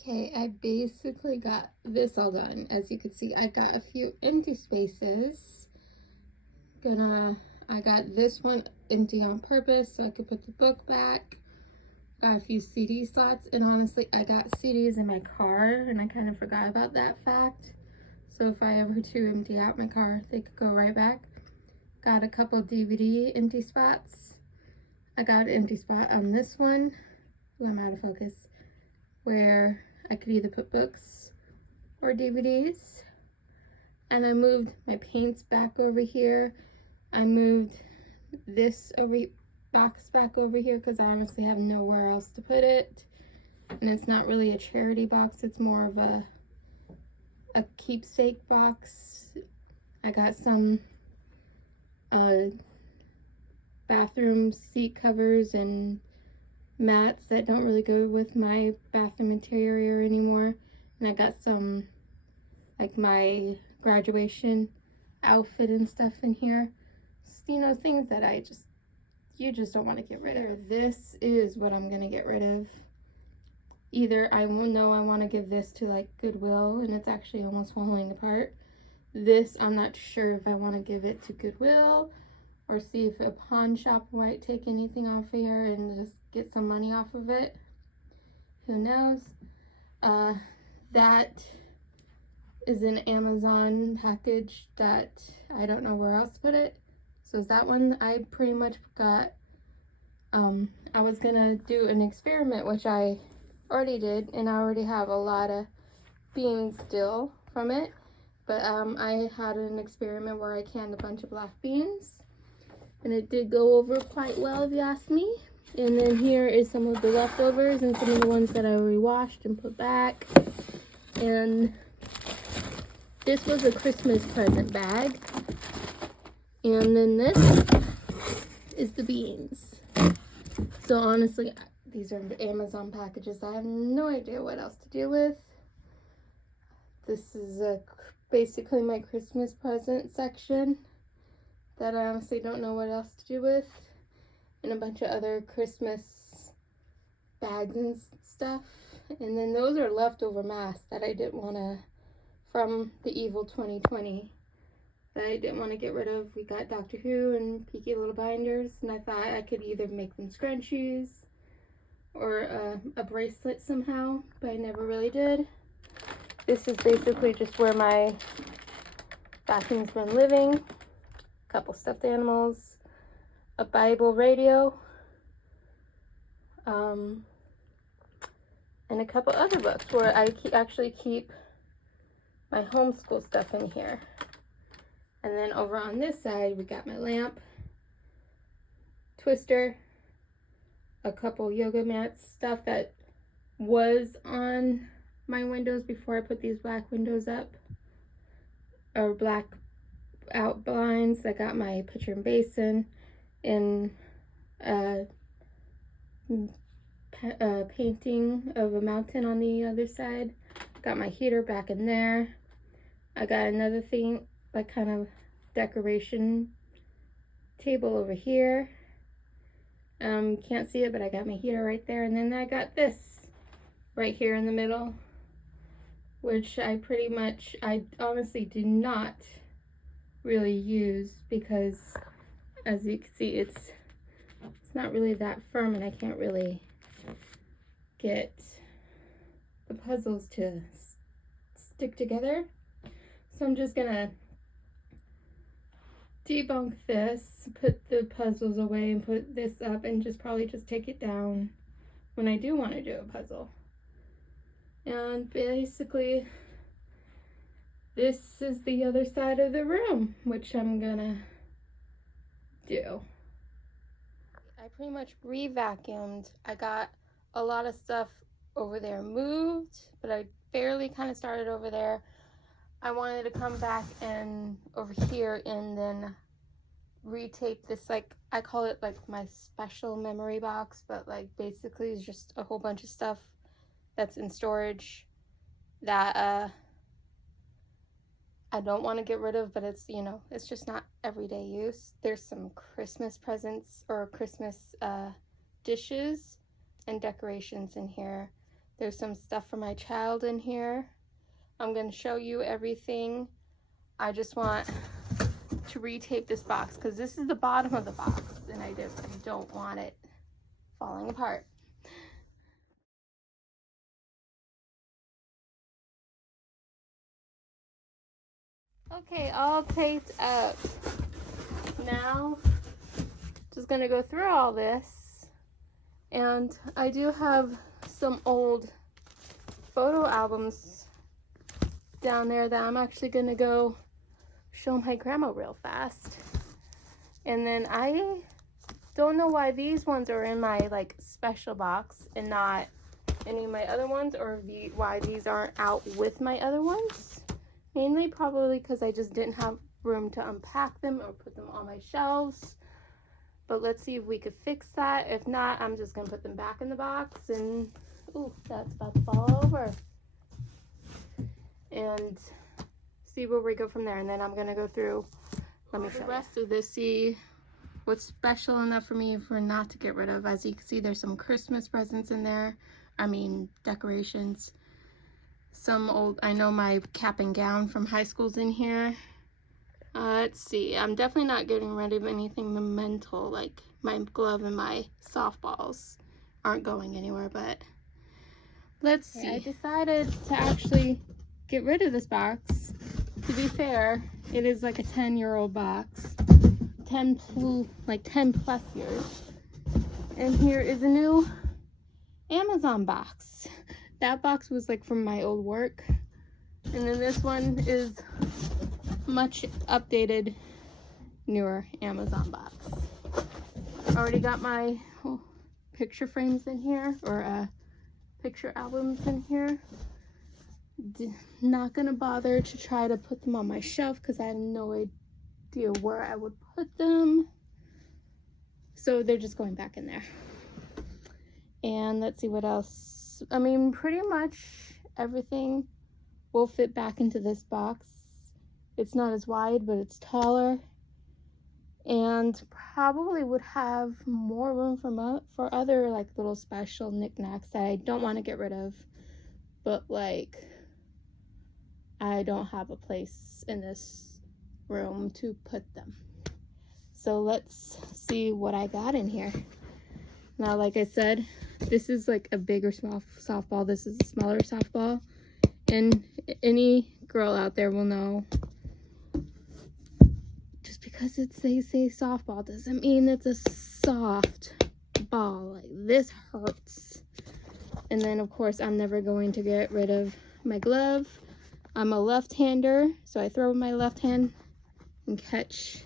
Okay, I basically got this all done. As you can see, I got a few empty spaces. I got this one empty on purpose so I could put the book back. Got a few CD slots, and honestly, I got CDs in my car, and I kind of forgot about that fact. So if I ever to empty out my car, they could go right back. Got a couple DVD empty spots. I got an empty spot on this one. Ooh, I'm out of focus. Where I could either put books or DVDs. And I moved my paints back over here. I moved this box back over here because I honestly have nowhere else to put it. And it's not really a charity box, it's more of a keepsake box. I got some bathroom seat covers and mats that don't really go with my bathroom interior anymore. And I got some, like, my graduation outfit and stuff in here. You know, things that you just don't want to get rid of. This is what I'm gonna get rid of. Either I will know I want to give this to like Goodwill, and it's actually almost falling apart. This, I'm not sure if I want to give it to Goodwill or see if a pawn shop might take anything off here and just get some money off of it. Who knows? That is an Amazon package that I don't know where else to put it. So that one I pretty much got. I was gonna do an experiment, which I already did, and I already have a lot of beans still from it. But I had an experiment where I canned a bunch of black beans, and it did go over quite well if you ask me. And then here is some of the leftovers and some of the ones that I already washed and put back. And this was a Christmas present bag. And then this is the beans. So honestly, these are Amazon packages. I have no idea what else to do with. This is basically my Christmas present section that I honestly don't know what else to do with. And a bunch of other Christmas bags and stuff. And then those are leftover masks that I didn't want to, from the Evil 2020, that I didn't want to get rid of. We got Doctor Who and Peaky Little Binders, and I thought I could either make them scrunchies or a bracelet somehow, but I never really did. This is basically just where my bathroom's been living. A couple stuffed animals, a Bible radio, and a couple other books where I actually keep my homeschool stuff in here. And then over on this side, we got my lamp, twister, a couple yoga mats, stuff that was on my windows before I put these black windows up, or black out blinds. I got my pitcher and basin and painting of a mountain on the other side. Got my heater back in there. I got another thing, like kind of decoration table over here. Can't see it, but I got my heater right there. And then I got this right here in the middle, which I honestly do not really use because, as you can see, it's not really that firm, and I can't really get the puzzles to stick together. So I'm just gonna debunk this, put the puzzles away, and put this up, and probably just take it down when I do want to do a puzzle. And basically, this is the other side of the room, which I'm gonna do. I pretty much re-vacuumed. I got a lot of stuff over there moved, but I barely kind of started over there. I wanted to come back and over here and then retape this, like, I call it like my special memory box, but like basically it's just a whole bunch of stuff that's in storage that I don't want to get rid of, but it's, you know, it's just not everyday use. There's some Christmas presents or Christmas dishes and decorations in here There's some stuff for my child in here. I'm going to show you everything. I just want to retape this box because this is the bottom of the box and I just don't want it falling apart. Okay, all taped up. Now, just gonna go through all this, and I do have some old photo albums down there that I'm actually gonna go show my grandma real fast. And then I don't know why these ones are in my like special box and not any of my other ones, or why these aren't out with my other ones. Mainly probably because I just didn't have room to unpack them or put them on my shelves. But let's see if we could fix that. If not, I'm just gonna put them back in the box and, ooh, that's about to fall over. And see where we go from there. And then I'm gonna go through, let me show the rest of this, see what's special enough for me for not to get rid of. As you can see, there's some Christmas presents in there. I mean, decorations. Some old, I know my cap and gown from high school's in here. Let's see, I'm definitely not getting rid of anything memento, like my glove and my softballs aren't going anywhere, but let's see. I decided to actually get rid of this box. To be fair, it is like a 10-year-old box, 10 plus years. And here is a new Amazon box. That box was like from my old work. And then this one is much updated, newer Amazon box. Already got my picture frames in here, or picture albums in here. Not gonna bother to try to put them on my shelf because I have no idea where I would put them. So they're just going back in there. And let's see what else. I mean, pretty much everything will fit back into this box. It's not as wide, but it's taller. And probably would have more room for other like little special knickknacks that I don't want to get rid of. But like, I don't have a place in this room to put them. So let's see what I got in here. Now, like I said, this is like a bigger softball. This is a smaller softball. And any girl out there will know, just because they say softball doesn't mean it's a soft ball. Like, this hurts. And then, of course, I'm never going to get rid of my glove. I'm a left-hander, so I throw with my left hand and catch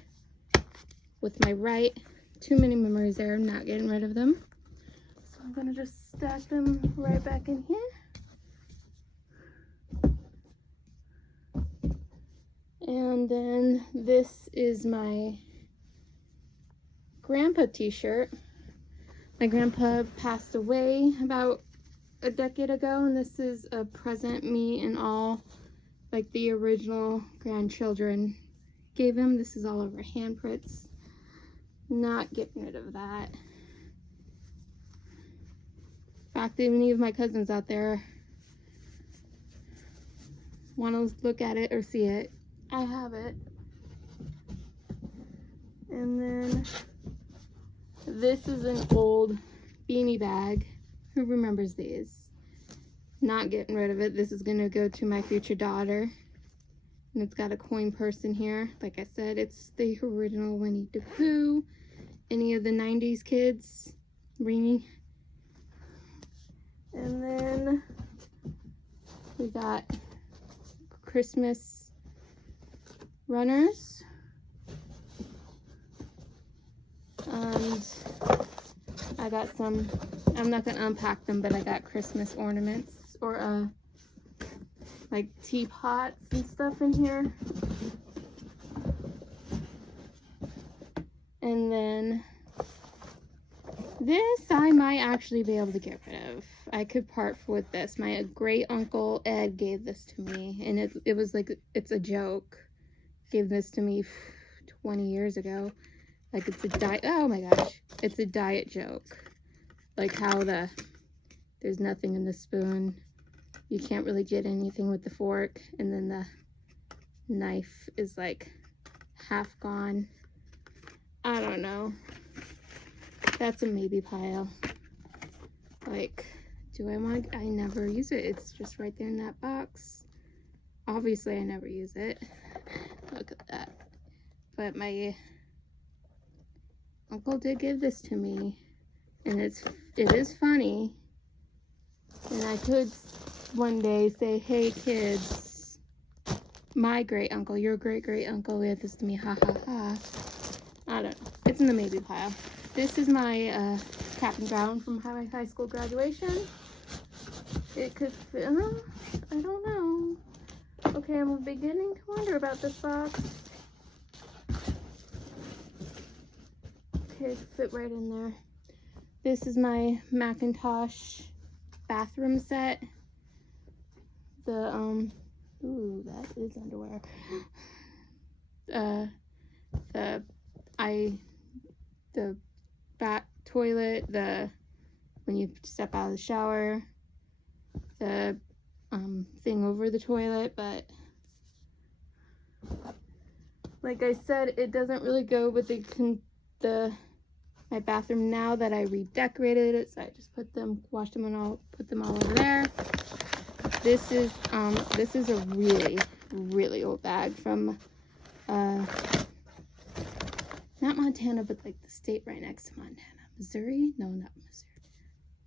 with my right. Too many memories there. I'm not getting rid of them. So I'm gonna just stack them right back in here. And then this is my grandpa t-shirt. My grandpa passed away about a decade ago, and this is a present me and all, like the original grandchildren gave him. This is all over handprints. Not getting rid of that. In fact, if any of my cousins out there want to look at it or see it, I have it. And then this is an old beanie bag. Who remembers these? Not getting rid of it. This is going to go to my future daughter. And it's got a coin purse in here. Like I said, it's the original Winnie the Pooh. Any of the 90s kids? Rini. And then we got Christmas runners. And I got some, I'm not going to unpack them, but I got Christmas ornaments, or like teapots and stuff in here. And then this I might actually be able to get rid of. I could part with this. My great uncle Ed gave this to me, and it was like, it's a joke. Gave this to me 20 years ago. Like, it's a diet, oh my gosh, it's a diet joke. Like how the There's nothing in the spoon. You can't really get anything with the fork. And then the knife is like half gone. I don't know. That's a maybe pile. Like, do I want, I never use it. It's just right there in that box. Obviously I never use it. Look at that. But my uncle did give this to me, and it is funny. And I could one day say, hey kids, my great uncle, your great uncle gave this to me, ha ha ha. I don't know. It's in the maybe pile. This is my cap and gown from my high school graduation. It could fit, I don't know. Okay, I'm beginning to wonder about this box. Okay, it could fit right in there. This is my Macintosh bathroom set. The ooh, that is underwear. The bat toilet, when you step out of the shower, the thing over the toilet, but like I said, it doesn't really go with my bathroom now that I redecorated it, so I just washed them and all, put them all over there. This is a really old bag from not Montana, but like the state right next to Montana. Missouri? No, not Missouri.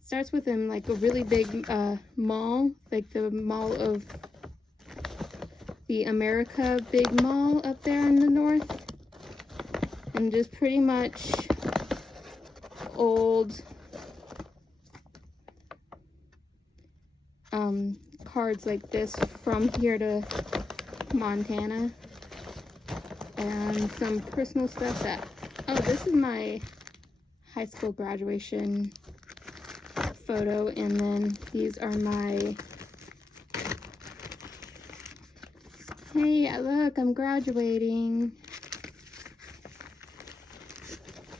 Starts with like a really big mall, like the mall of the America big mall up there in the north. And just pretty much old cards like this from here to Montana. And some personal stuff this is my high school graduation photo, and then these are my, hey look, I'm graduating.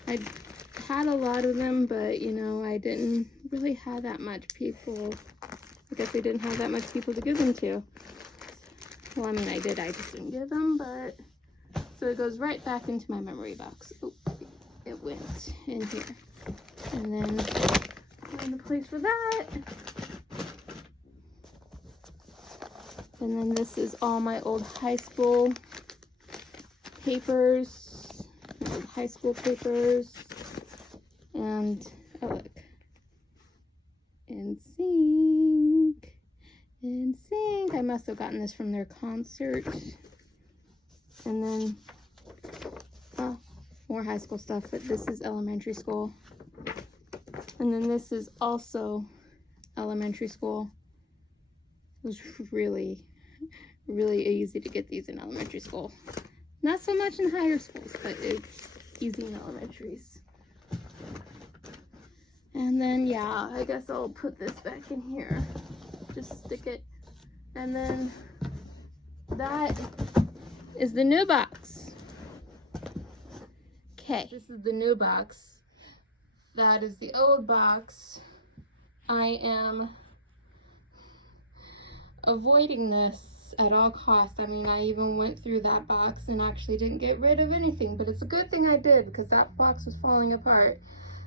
I had a lot of them, but you know, I didn't really have that much people. I guess I didn't have that much people to give them to. Well, I mean, I did, I just didn't give them, but so it goes right back into my memory box. Oh, it went in here. And then find a place for that. And then this is all my old high school papers. And oh look. NSYNC. I must have gotten this from their concert. And then more high school stuff, but this is elementary school. And then this is also elementary school. It was really easy to get these in elementary school. Not so much in higher schools, but it's easy in elementaries. And then, yeah, I guess I'll put this back in here. Just stick it. And then that is the new box. Okay, this is the new box. That is the old box. I am avoiding this at all costs. I mean, I even went through that box and actually didn't get rid of anything, but it's a good thing I did because that box was falling apart.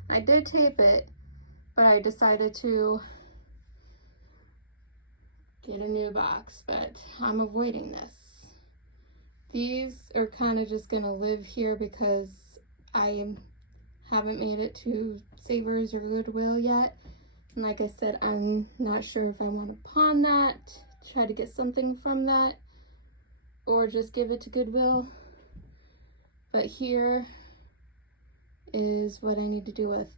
I did tape it, but I decided to get a new box, but I'm avoiding this. These are kind of just gonna live here because I haven't made it to Savers or Goodwill yet. And like I said, I'm not sure if I want to pawn that, try to get something from that, or just give it to Goodwill. But here is what I need to do with.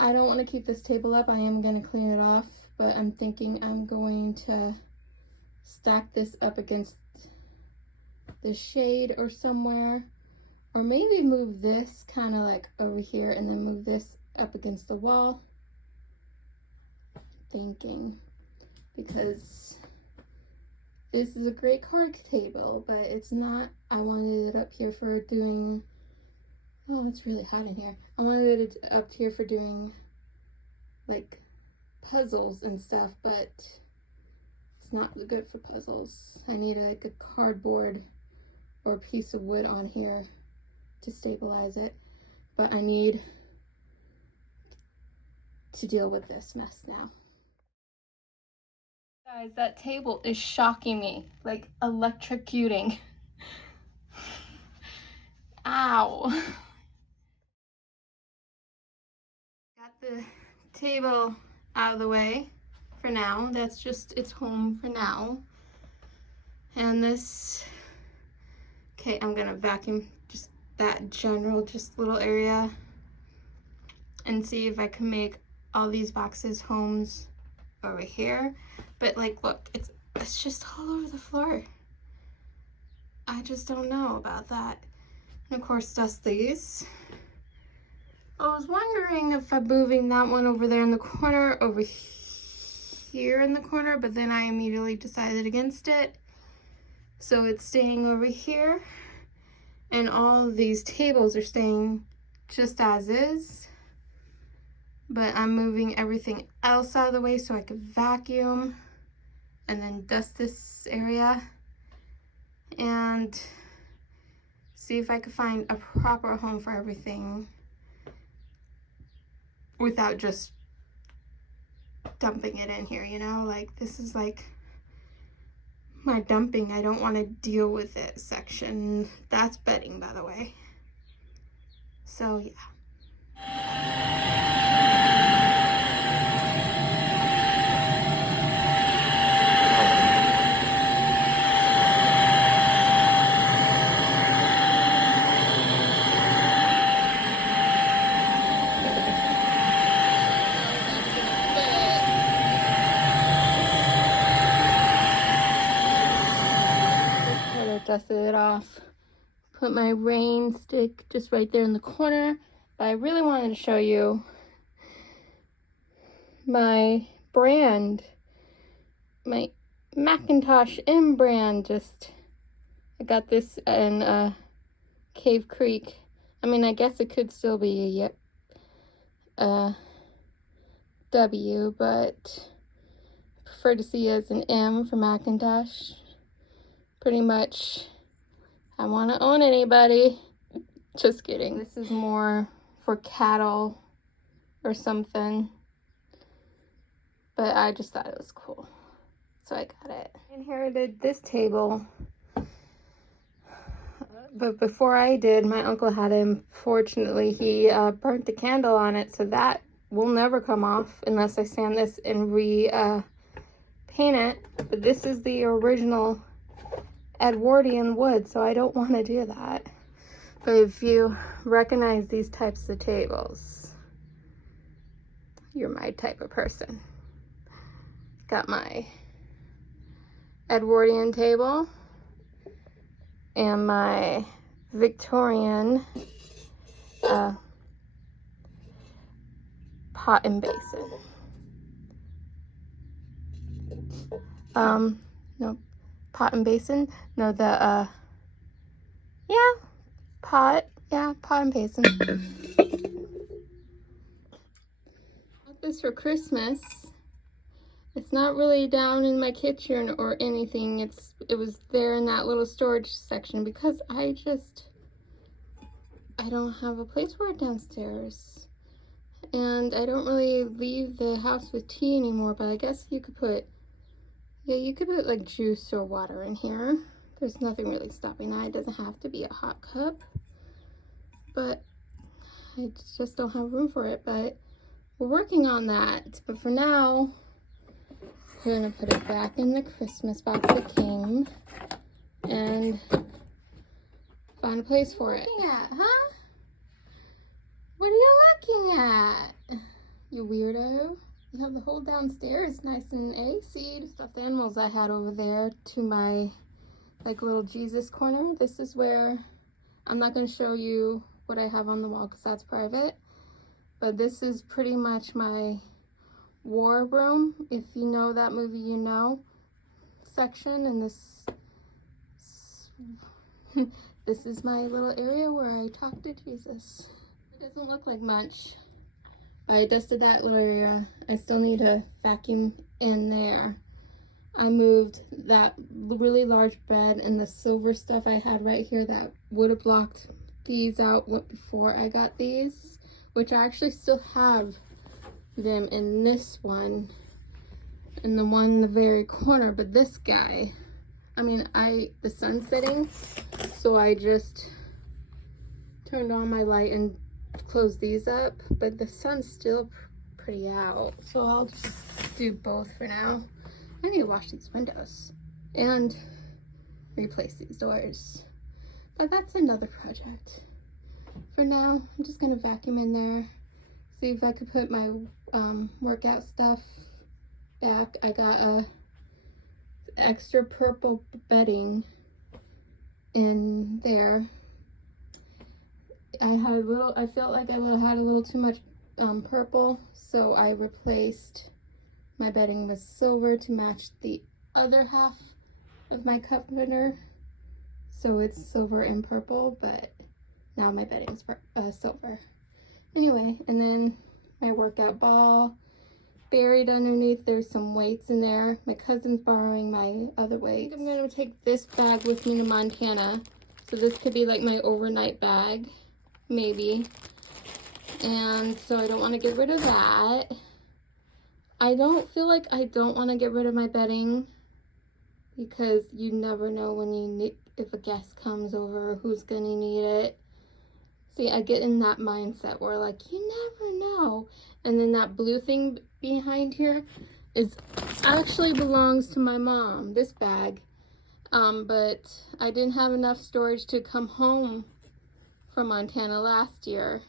I don't want to keep this table up. I am going to clean it off, but I'm thinking I'm going to stack this up against the shade or somewhere, or maybe move this kind of like over here and then move this up against the wall. Thinking, because this is a great card table, but it's not. I wanted it up here for doing, oh, it's really hot in here. I wanted it up here for doing like puzzles and stuff, but it's not good for puzzles. I need like a cardboard or a piece of wood on here to stabilize it, but I need to deal with this mess now. Guys, that table is shocking me, like electrocuting. Ow. Got the table out of the way for now. That's just its home for now. And this, okay, I'm gonna vacuum just that general, just little area and see if I can make all these boxes homes over here. But like, look, it's just all over the floor. I just don't know about that. And of course, dust these. I was wondering if I'm moving that one over there in the corner, over here in the corner, but then I immediately decided against it. So it's staying over here, and all of these tables are staying just as is. But I'm moving everything else out of the way so I could vacuum and then dust this area and see if I could find a proper home for everything without just dumping it in here, you know? Like, this is like my dumping, I don't want to deal with it section. That's bedding, by the way. So yeah. Dusted it off. Put my rain stick just right there in the corner. But I really wanted to show you my brand, my Macintosh M brand. I got this in Cave Creek. I mean, I guess it could still be a W, but I prefer to see it as an M for Macintosh. Pretty much, I want to own anybody. Just kidding. This is more for cattle or something. But I just thought it was cool. So I got it. I inherited this table. But before I did, my uncle had it. Unfortunately, he burnt the candle on it. So that will never come off unless I sand this and paint it. But this is the original Edwardian wood, so I don't want to do that. But if you recognize these types of tables, you're my type of person. Got my Edwardian table and my Victorian pot and basin. No, pot and basin. No, the pot and basin. Got this for Christmas. It's not really down in my kitchen or anything. It was there in that little storage section because I don't have a place for it downstairs. And I don't really leave the house with tea anymore, but I guess you could put like juice or water in here. There's nothing really stopping that. It doesn't have to be a hot cup, but I just don't have room for it. But we're working on that. But for now, we're gonna put it back in the Christmas box it came and find a place for it. What are you looking at, huh? What are you looking at? You weirdo. You have the whole downstairs nice and AC. The stuffed animals I had over there to my like little Jesus corner. This is where I'm not going to show you what I have on the wall because that's private. But this is pretty much my war room. If you know that movie, you know section. And this is my little area where I talk to Jesus. It doesn't look like much, I dusted that little area. I still need to vacuum in there. I moved that really large bed and the silver stuff I had right here that would have blocked these out before I got these, which I actually still have them in this one, and the one in the very corner. But this guy, I mean, the sun's setting, so I just turned on my light and closed these up, but the sun's still pretty out, so I'll just do both for now. I need to wash these windows and replace these doors, but that's another project. For now, I'm just gonna vacuum in there, see if I could put my workout stuff back. I got a extra purple bedding in there. I felt like I had a little too much purple, so I replaced my bedding with silver to match the other half of my comforter. So it's silver and purple, but now my bedding's silver. Anyway, and then my workout ball. Buried underneath, there's some weights in there. My cousin's borrowing my other weights. I think I'm gonna take this bag with me to Montana. So this could be like my overnight bag, maybe. And so I don't want to get rid of that. I don't feel like I don't want to get rid of my bedding, because you never know when you need, if a guest comes over, who's gonna need it. See, I get in that mindset where like, you never know. And then that blue thing behind here actually belongs to my mom, this bag. But I didn't have enough storage to come home from Montana last year.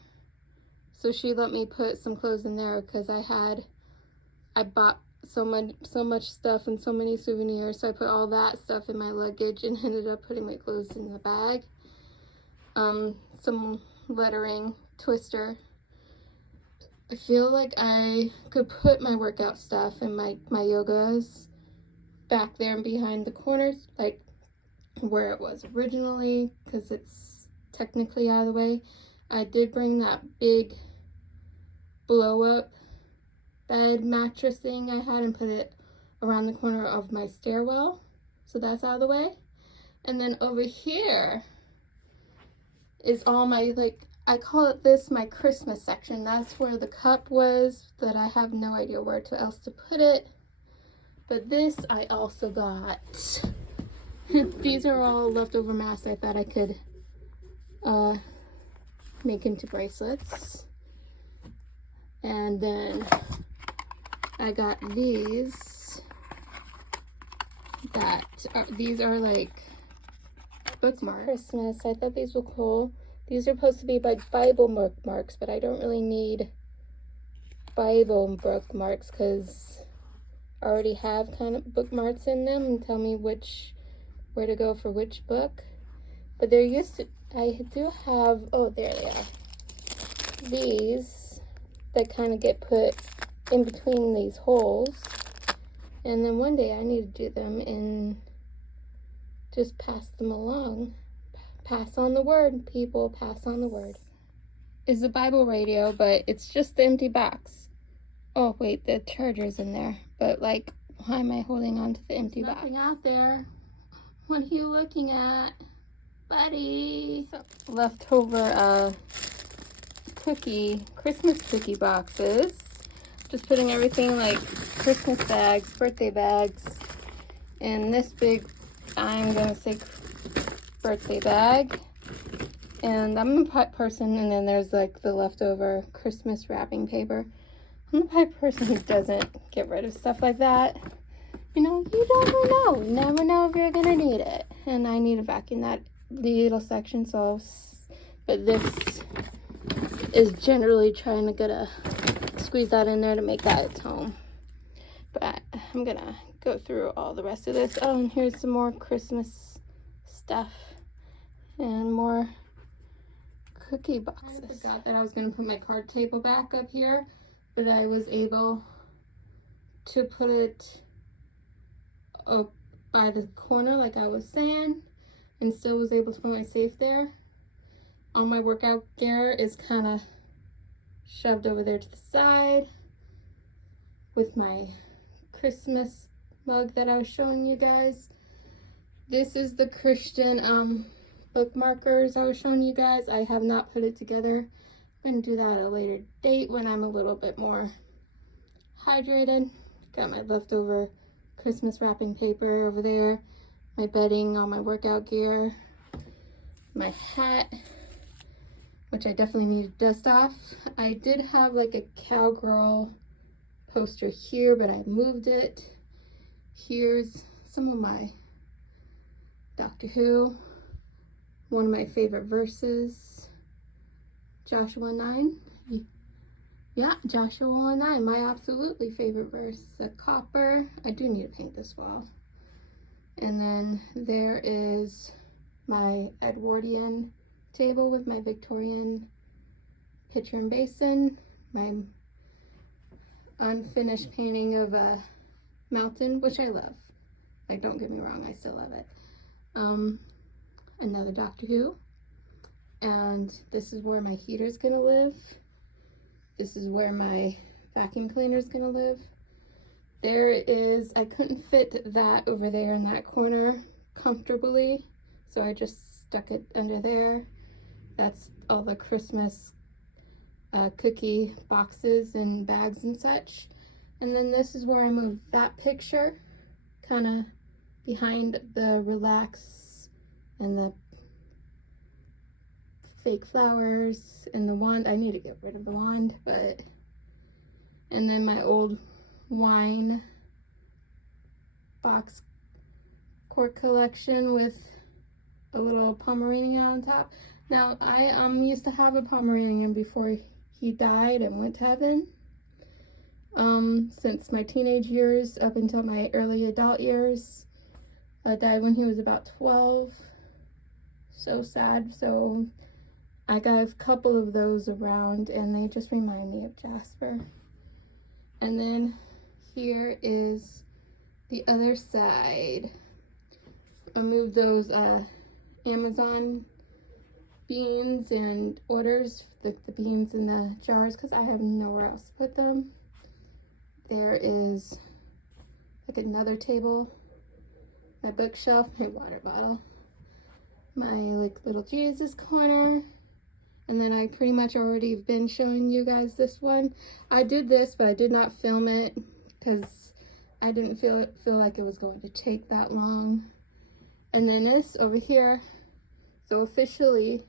So she let me put some clothes in there, because I bought so much stuff and so many souvenirs. So I put all that stuff in my luggage and ended up putting my clothes in the bag. Some lettering, twister. I feel like I could put my workout stuff and my yogas back there and behind the corners, like where it was originally, because it's technically out of the way. I did bring that big blow up bed mattress thing I had and put it around the corner of my stairwell, so that's out of the way. And then over here is all my, like, I call it this my Christmas section. That's where the cup was, that I have no idea where else to put it. But this I also got. These are all leftover masks I thought I could make into bracelets. And then I got these these are like bookmarks. Christmas. I thought these were cool. These are supposed to be like Bible bookmarks, but I don't really need Bible bookmarks because I already have kind of bookmarks in them and tell me where to go for which book. But I do have, oh, there they are. These that kind of get put in between these holes. And then one day I need to do them and just pass them along. Pass on the word, people, pass on the word. It's a Bible radio, but it's just the empty box. Oh, wait, the charger's in there. But, like, why am I holding on to the empty box? Nothing out there. What are you looking at, buddy? So, leftover Christmas cookie boxes. Just putting everything like Christmas bags, birthday bags, and this big, I'm gonna say, birthday bag. And I'm the type person, and then there's like the leftover Christmas wrapping paper. I'm the type person who doesn't get rid of stuff like that. You know, you never know. You never know if you're gonna need it. And I need to vacuum that little section, but this is generally trying to get squeeze that in there to make that its home. But I'm gonna go through all the rest of this. Oh, and here's some more Christmas stuff and more cookie boxes. I forgot that I was gonna put my card table back up here, but I was able to put it up by the corner like I was saying, and still was able to put my safe there. All my workout gear is kind of shoved over there to the side with my Christmas mug that I was showing you guys. This is the Christian bookmarkers I was showing you guys. I have not put it together. I'm going to do that at a later date when I'm a little bit more hydrated. Got my leftover Christmas wrapping paper over there, my bedding, all my workout gear, my hat, which I definitely need to dust off. I did have like a cowgirl poster here, but I moved it. Here's some of my Doctor Who, one of my favorite verses, Joshua 9. Yeah, Joshua 1:9, my absolutely favorite verse. The copper. I do need to paint this wall. And then there is my Edwardian table with my Victorian pitcher and basin, my unfinished painting of a mountain, which I love. Like, don't get me wrong, I still love it. Another Doctor Who. And this is where my heater's gonna live. This is where my vacuum cleaner is gonna live. There is, I couldn't fit that over there in that corner comfortably, so I just stuck it under there. That's all the Christmas cookie boxes and bags and such. And then this is where I moved that picture, kind of behind the relax and the fake flowers and the wand. I need to get rid of the wand, but, and then my old wine box cork collection with a little Pomeranian on top. Now, I used to have a Pomeranian before he died and went to heaven. Since my teenage years up until my early adult years. Died when he was about 12. So sad. So I got a couple of those around and they just remind me of Jasper. And then here is the other side. I moved those Amazon beans and orders, the beans in the jars, because I have nowhere else to put them. There is like another table, my bookshelf, my water bottle, my like little Jesus corner. And then I pretty much already been showing you guys this one. I did this, but I did not film it because I didn't feel like it was going to take that long. And then this over here. So officially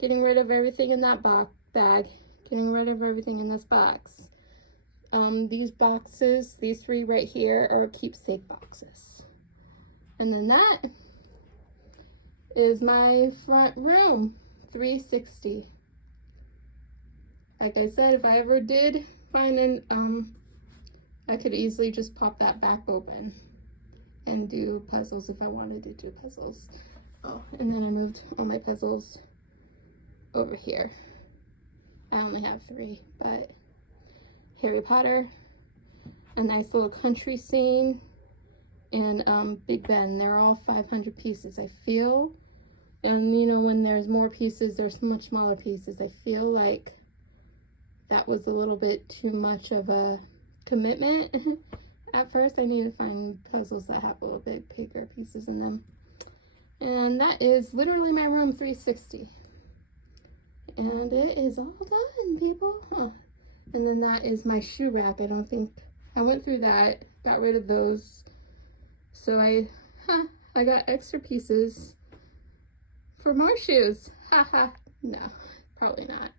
getting rid of everything in that bag, getting rid of everything in this box. These boxes, these three right here, are keepsake boxes. And then that is my front room. 360. Like I said, if I ever did find an I could easily just pop that back open and do puzzles if I wanted to do puzzles. Oh, and then I moved all my puzzles over here. I only have 3, but Harry Potter, a nice little country scene, and Big Ben. They're all 500 pieces, I feel. And you know, when there's more pieces, there's much smaller pieces. I feel like that was a little bit too much of a commitment. At first, I need to find puzzles that have a little bit bigger pieces in them. And that is literally my room 360. And it is all done, people. Huh. And then that is my shoe rack. I went through that, got rid of those. So I got extra pieces for more shoes. Haha. No, probably not.